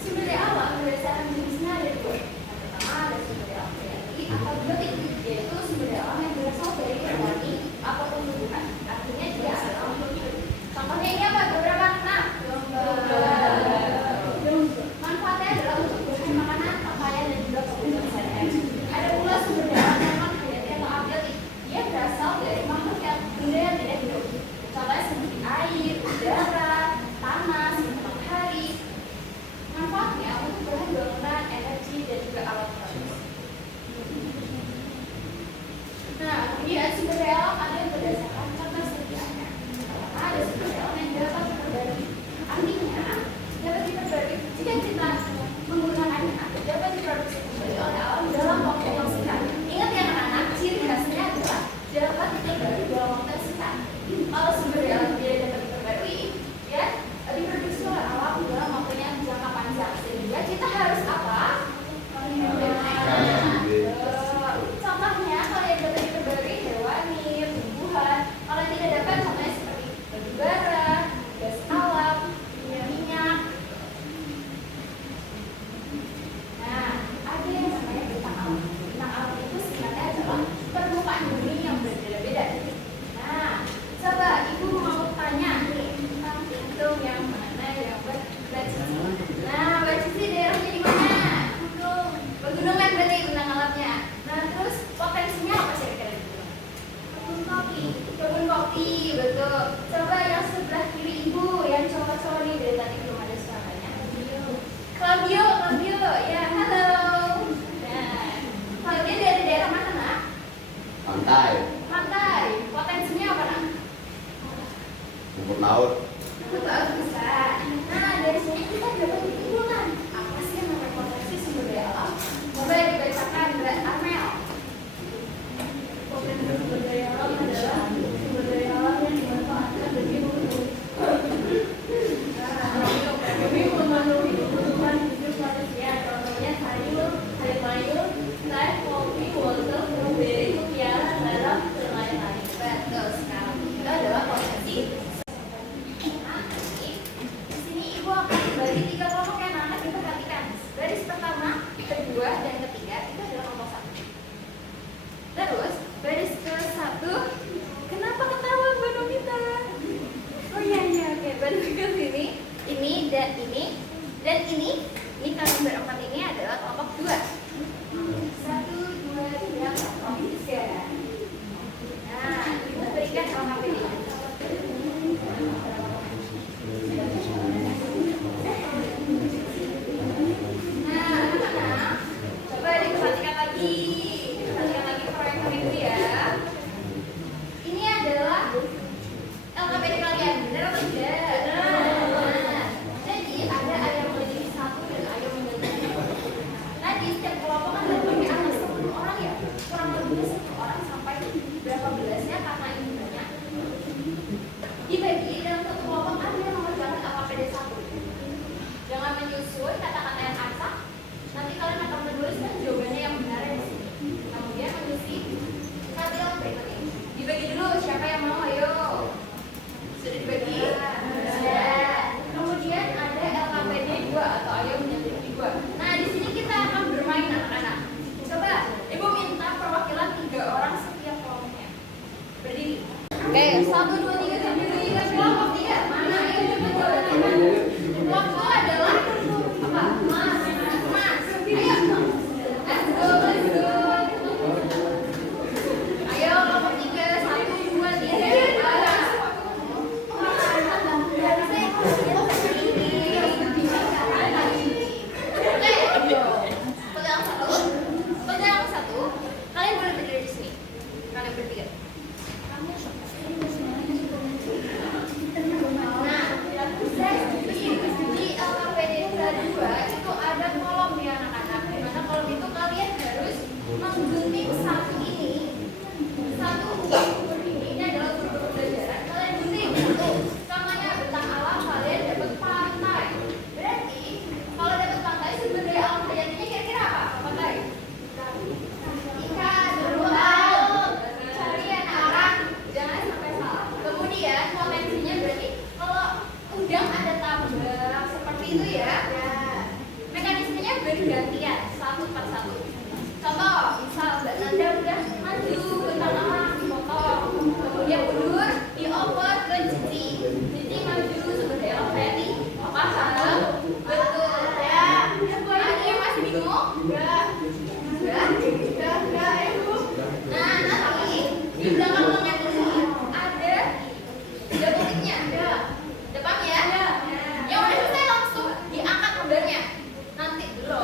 Sumber daya alam berdasarkan jenis sayur, sayur, teh, kopi, wortel, blueberry, mutiara, garam, dan lain-lain. Betul sekali. Itu adalah konsepsi. Nah, di sini ibu akan bagi 3 kelompok yang akan diperhatikan. Baris pertama, kedua, dan ketiga itu adalah kelompok 1. Terus baris ke-1, kenapa ketawa Mbak Novita? Oh iya, oke. Baris ke sini, ini dan ini kalian berempat ini adalah kelompok 2. 1, 2, 3, kelompok 3. Nah, kita berikan LKPD. Nah, anak-anak, coba diperhatikan lagi. Perhatikan lagi proyektor itu ya. Ini adalah LKPD kalian, benar atau tidak? Nah, jadi ada ayam menjadi 1 dan ayam menjadi 2. Nah, di setiap kelompok kan terdiri atas 10 orang ya. Kurang lebih 1 orang sampai berapa belasnya karena ini banyak. Dibagi dalam satu kelompok ada yang mengerjakan LKPD 1. Jangan menyusun kata-kata yang acak. Nanti kalian akan menuliskan jawabannya yang benar di sini. Kemudian menyusun kata yang berikut ini. Dibagi dulu, siapa yang mau? Ayo. Sudah dibagi? Sudah. Kemudian ada LKPD 2 atau ayo menjadi 2. Nah, di sini kita akan bermain anak-anak. Coba, ibu minta perwakilan 3 orang setiap kelompoknya. Berdiri. Oke, 1, 2, 3, berdiri ke kelompok 3. Mana yang dapat jawabannya? Kelompok adalah apa? Mas. Ayo. Let's go. Ayo kelompok 3, 1, 2, 3. Pegang satu. Kalian boleh berdiri di sini. Kalian bertiga. Nah, di LKPD 2 itu ada kolom ya anak-anak. Di mana kolom itu kalian harus menggunting satu ini. Satu huruf ini adalah huruf pelajaran. Kalian gunting satu. Contohnya bentang alam kalian dapat pantai. Berarti kalau dapat pantai sumber daya alam hayatinya kira-kira apa? Pantai. Ikan, beruang, carian arang, jangan sampai salah. Kemudian potensinya berarti kalau udang ada tambang seperti itu ya. Mekanismenya bergantian 1 per 1. Contoh, misal Mbak Nanda udah maju bentang alam dipotong, kemudian mundur dioper ke Cici. Cici maju sumber daya alam hayati. Paham? Betul ya. Ada yang masih bingung? Enggak. Enggak ya Bu. Nah, nanti di belakang lengan ini ada 3 titiknya. Depan ya. Yang udah selesai langsung diangkat gambarnya. Nanti dulu.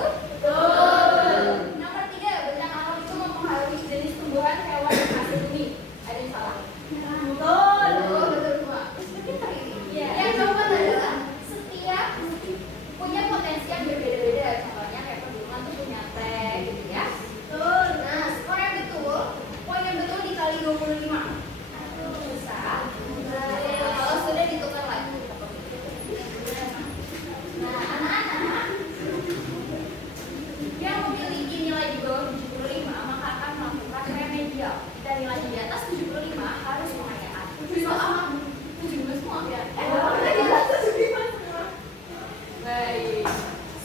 itu? Betul. Nomor 3, bencana alam itu mempengaruhi jenis tumbuhan, hewan, dan hasil bumi. Ada yang salah? Betul. Betul semua. Pintar ini. Iya. Yang keempat adalah setiap punya potensi yang berbeda-beda. Contohnya kayak pegunungan tuh punya teh gitu ya. Betul. Nah, skor yang betul, poin yang betul dikali 25. Bisa. Kalau sudah ditukar lagi. Nah, anak-anak yang memiliki nilai di bawah 75 maka akan melakukan remedial. Dan nilai di atas 75 harus pengayaan. Soal 75 semua ya. Baik.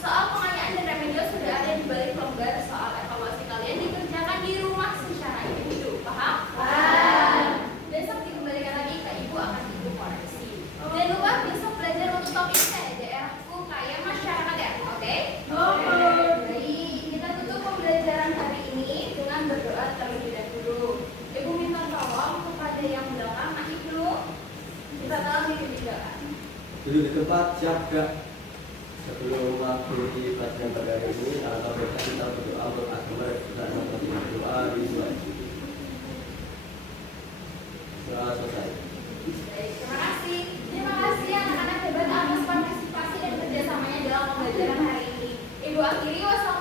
Soal pengayaan dan remedial sudah ada di balik lembar soal evaluasi kalian dikerjakan di rumah secara individu. Paham? Paham. Besok dikembalikan lagi ke ibu akan ibu koreksi. Jangan lupa besok belajar untuk topiknya daerahku kaya masyarakat ya. Oke? Oke. Baik, kita tutup pembelajaran hari ini dengan berdoa terlebih dahulu. Ibu minta tolong kepada yang belakang, Mak Ibnu. Kita tolong dikerjakan. Duduk di tempat, siap gak? Sebelum mengikuti pelajaran pada hari ini, alangkah baiknya kita berdoa untuk agama dan berdoa dimulai. Doa selesai. Baik, terima kasih. Terima kasih anak-anak hebat atas partisipasi dan kerjasamanya dalam pembelajaran hari ini. Ibu akhiri wassalamualaikum